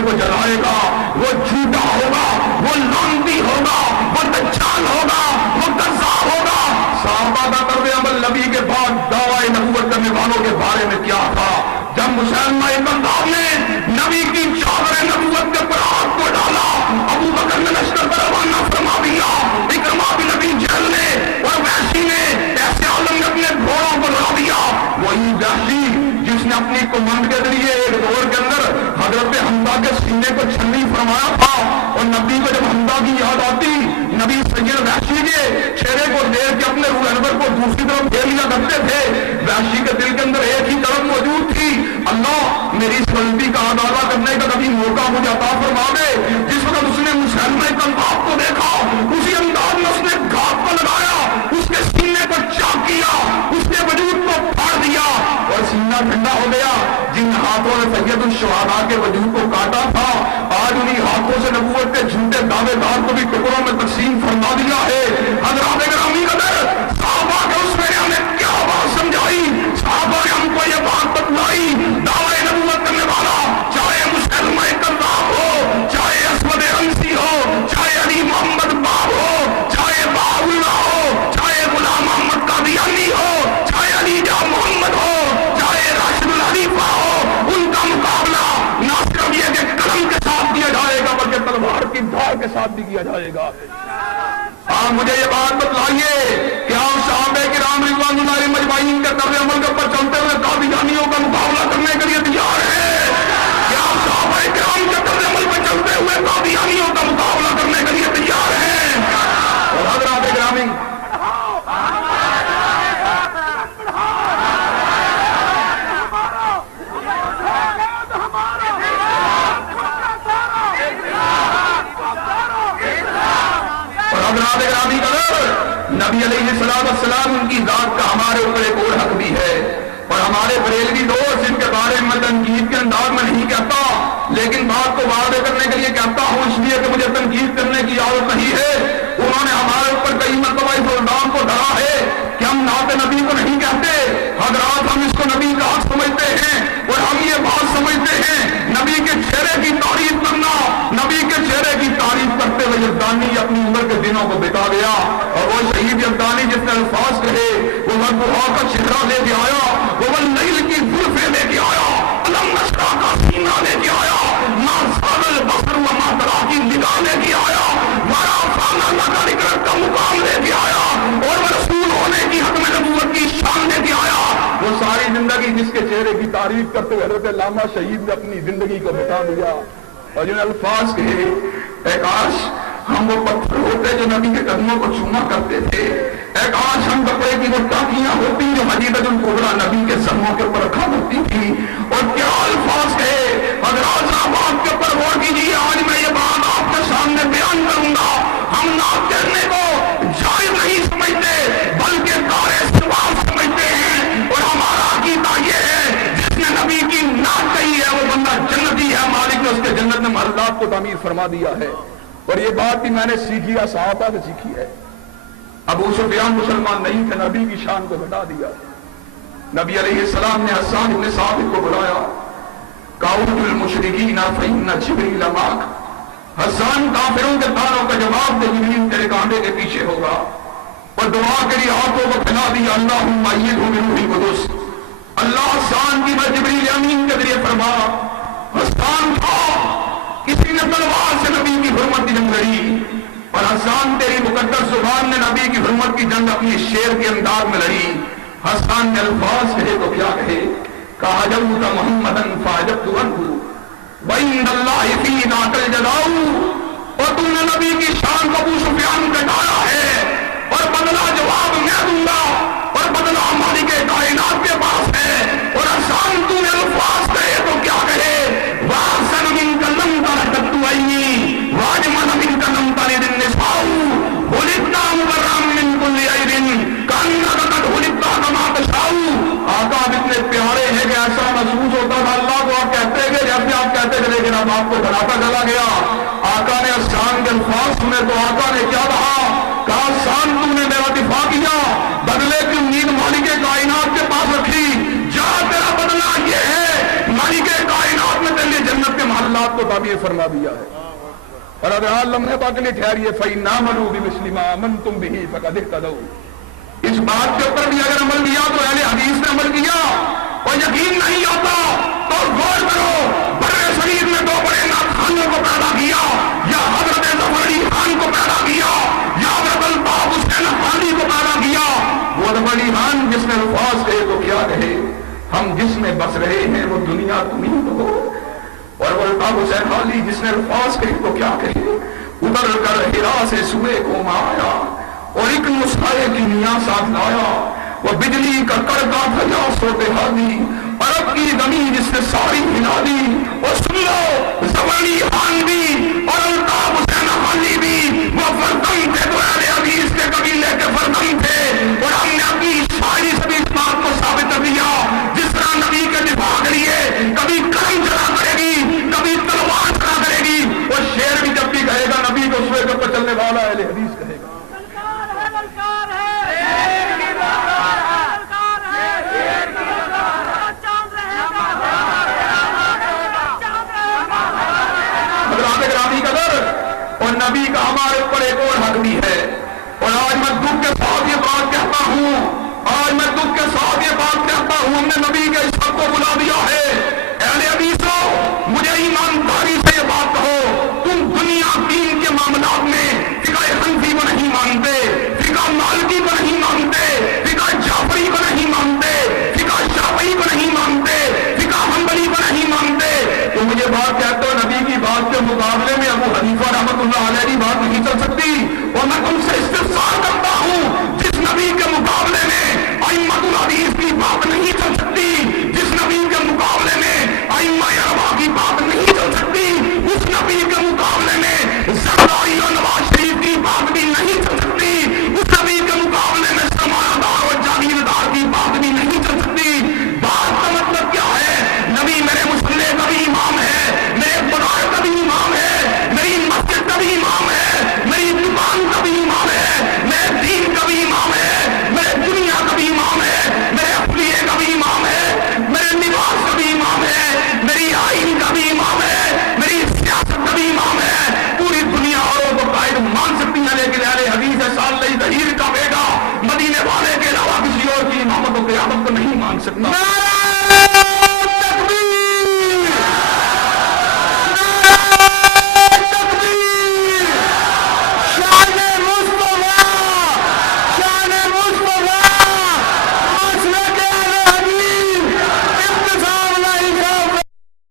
कलमे को जलाएगा, वो झूठा होगा, वो लानती होगा, वो दज्जाल होगा, वो कज़्ज़ाब होगा। सहाबा का तर्ज़ अमल नबी के बाद दावा नबूवत करने वालों के बारे में क्या था? जब मुसलमा कज़्ज़ाब ने नबी की चादर नबूवत के ऊपर हाथ को डाला, अबू बकर ने लश्कर पर रवाना फरमा दिया, इकरमा बिन अबी जहल ने और वहशी ने ऐसे आलम ने अपने घोड़ों को लड़ा दिया। वही वहशी जिसने अपनी कुमंड के जरिए एक दौर के अंदर हजरत हमजा के सीने को छन्नी फरमाया था, और नबी को जब हमजा की याद आती, नबी सैयद वहशी के चेहरे को देख के अपने रूह अनवर को दूसरी तरफ फेर लिया करते थे। वहशी के दिल के अंदर एक ही तरफ मौजूद थी, अल्लाह मेरी इस गलती का अदाला करने का कभी मौका मुझे अता फरमा दे। जिस वक्त उसने मुसलमान कज़्ज़ाब को देखा, उसी अंदाज में उसने घात को लगाया, उसके सीने को चाक किया, उसके वजूद को फाड़ दिया और सीना ठंडा हो गया। जिन हाथों ने सैयदुल शुहदा के वजूद को काटा था, आज उन्हीं हाथों से नबूवत के झूठे दावेदार को भी टुकड़ों में तकसीम फरमा दिया है। हज़रात गिरामी कदर, सहाबा के उस मेरे हमें क्या बात समझाई, सहाबा ने हमको ये बात बतलाई, दावा नबूवत करने वाला चाहे मुसलमान कज़्ज़ाब हो, चाहे असवद अंसी हो, चाहे अली मोहम्मद बाब हो, चाहे बाउल्ला हो, चाहे गुलाम मोहम्मद कादियानी हो, चाहे अली जा मोहम्मद हो, चाहे राशिदुल हनीफा हो, उनका मुकाबला ना सिर्फ ये कि कलम के साथ किया जाएगा बल्कि तलवार की धार के साथ भी किया जाएगा। आप मुझे ये बात बतलाइए कि आप सहाबे किराम रिज़वानुल्लाहि मजमाईन के तर्ज़ अमल के ऊपर चलते हुए कादियानियों का मुकाबला करने के लिए तैयार हैं? क्या आप सहाबे किराम के तर्ज़ अमल पर चलते हुए कादियानियों का मुकाबला करने के लिए तैयार हैं? और हज़रात गिरामी, नबी अलैहिस्सलाम उनकी जात का हमारे ऊपर एक और हक भी है। और हमारे बरेलवी दोस्त इनके बारे में तनकीद के अंदाज में नहीं कहता, लेकिन बात को वादे करने के लिए कहता हूँ, इसलिए कि मुझे तनकीद करने की आदत नहीं है। उन्होंने हमारे ऊपर कई मरतबा इस इल्जाम को धरा है कि हम नाते नबी को नहीं कहते। हज़रात, हम इसको नबी का हक समझते हैं और हम ये बात समझते हैं, नबी के चेहरे की तारीफ करना, नबी के चेहरे की तारीफ करते हुए यज़दानी अपनी उम्र के दिनों को बिता गया। और वो शहीद यज़दानी जिसने अल्फाज कहे, वो दुआ का चेहरा लेके आया, वो लैल की जुल्फे लेके आया, अलम नशरा का सीना लेके आया, मा सागल बसर व मा तरा की निगाह लेके आया, मारा फाना लगाने का मुकाम लेके आया, और वो रसूल होने की हक में नबूवत की शान लेके आया। वो सारी जिंदगी जिसके चेहरे की तारीफ करते हुए हज़रत अल्लामा शहीद ने अपनी जिंदगी को बिता दिया। और जिन अल्फाज कहे, काश हम वो पत्थर होते जो नबी के कदमों को चूमा करते थे, काश हम कपड़े की वो टाकियां होती जो मदीनतुल कुबरा नबी के सरों के ऊपर रखा होती थी। और क्या अल्फाज कहे, हज़रात साहब के ऊपर गौर कीजिए, आज मैं ये बात आपके सामने बयान करूंगा। हम नात करने को जायज़ नहीं समझते बल्कि दारे सवाब समझते हैं, और हमारा अकीदा ये है जिसने नबी की नात कही है वो बंदा जन्नती है, मालिक ने उसके जन्नत में महल्लात को तामीर फरमा दिया है। और ये बात भी मैंने सीखी है, सहाबा से सीखी है। अबू सुफियान मुसलमान नहीं थे, नबी की शान को घटा दिया। नबी अलैहिस्सलाम ने हस्सान इब्न साबित को बुलाया, काउदुल मुशरिकीन फइन्ना जिब्रील माक, हस्सान काफिरों के तारों का जवाब दे, जिब्रील तेरे कांधे के पीछे होगा। और दुआ के लिए हाथों को फैला दिया, अल्लाहुम्मा अय्यिदहु बिरूहिल कुदुस, अल्लाह हस्सान की मैं जिब्रील अमीन के जरिए फरमा। हस्सान था, किसी ने तलवार से नबी की हुर्मत की जंग लड़ी, और हस्सान तेरी मुकद्दस जुबान ने नबी की हुर्मत की जंग अपनी शेर के अंदाज में लड़ी। हस्सान ने अल्फाज कहे तो क्या कहे, कहा जब मोहम्मदन फाजबतु अन्हु व इन्नल्लाहि फीना कल जज़ाउ, और तुमने नबी की शान को अबू सुफियान पे डाला है, और बदला जवाब मैं दूंगा, और बदला मालिक कायनात के पास है। और हस्सान तूने अल्फाज कहे तो क्या कहे, वासन मिन कलम तरतु अय्नी वाजमन मिन कलम तरिदिन निसाउ हुलितना मुबर्रम मिन कुल्ली अयदिन कान्ना कद हुलिता कमा तशाउ। आका इतने प्यारे हैं कि ऐसा महसूस होता था अल्लाह को आप कहते हैं जैसे आप कहते थे, लेकिन अब आपको बनाता चला गया। आका ने हस्सान के अल्फाज सुने तो आका کو تعبیر فرما دیا ہے۔ اور اب عالم نے باقی نے ٹھہریے فَإِنْ آمَنُوا بِمِثْلِ مَا آمَنْتُمْ بِهِ فَقَدِ اهْتَدَوْا۔ اس بات کے اوپر بھی اگر عمل کیا تو اہل حدیث نے عمل کیا، اور یقین نہیں آتا تو غور کرو برے صغیر میں دو بڑے ناتخانوں کو پیدا کیا، یا حضرت ظفر علی خان کو پیدا کیا، یا حضرت الطاف حسین افغانی کو پیدا کیا۔ وہ ظفر علی خان جس نے الفاظ کہے تو کیا کہے، ہم جس میں بس رہے ہیں وہ دنیا تمہیں تو ہو، اور وہ الطاف حسین افغانی جس نے الفاظ کہے تو کیا کہے، اتر کر ہرا سے سوئے کو آیا اور ایک مسائے کی میاں ساتھ لایا، وہ بجلی کا کڑکا تھا یا سوتے ہادی، عرب کی زمین جس نے ساری ہلا دی۔ اور سن لو ظفر علی خان بھی اور الطاف حسین افغانی بھی وہ فردم تھے، تو اہل حدیث کے قبیلے کے فردم تھے، اور ہم نے اپنی شاعری سے بھی اس بات کو ثابت کر دیا۔ جس طرح نبی کے دفاع کے لیے کبھی قلم چلا کرے گی، کبھی تلوار چلا کرے گی، اور شعر بھی جب بھی کہے گا نبی کو سوئے کے اوپر چلنے والا اہل حدیث کہے گا۔ اور نبی کا ہمارے اوپر ایک اور حق بھی ہے، اور آج میں دکھ کے ساتھ یہ بات کہتا ہوں، آج میں دکھ کے ساتھ یہ بات کہتا ہوں، ہم نے نبی کے اس حق کو بلا دیا ہے۔ اہل حدیثوں مجھے ایمانداری سے یہ بات کہو، تم دنیا دین کے معاملات میں فقہ حنفی کو نہیں مانتے، فقہ مالکی کو نہیں مانتے، فقہ جعفری کو نہیں مانتے، فقہ شافعی کو نہیں مانتے، فقہ حنبلی کو نہیں مانتے، تو مجھے بات کہتے ہو نبی کی بات کے مقابلے میں ابو حنیفہ رحمۃ اللہ علیہ کی بات نہیں چل سکتی۔ اور میں تم سے استفسار کرتا ہوں، جس نبی کے مقابلے میں ائمۃ الحدیث کی بات نہیں چل سکتی، جس نبی کے مقابلے میں ائمہ اربعہ کی بات نہیں چل سکتی، اس نبی کے مقابلے میں زرداری اور نواز شریف کی بات بھی نہیں چل سکتی، اس نبی کے مقابلے میں سرمایہ دار اور جاگیردار کی بات بھی نہیں چل سکتی۔ بات کا مطلب کیا ہے؟ نبی میرے مسلح کا بھی امام ہے، میرے خدائے کا بھی امام ہے، میری مسجد کا بھی امام ہے، میری دکان کا بھی امام ہے، میرے دین کا بھی امام ہے، میرے دنیا کا بھی امام ہے، میرے خلیے کا بھی امام ہے، میرے لباس کا بھی امام ہے، میری آئین کا بھی امام ہے، میری سیاست کا بھی امام ہے۔ پوری دنیا اوروں کو قائد مان سکتی ہے، لیکن اہل حدیث سال ظہیر کا بیٹا مدینے والے کے علاوہ کسی اور کی امامت و قیادت کو نہیں مان سکتا۔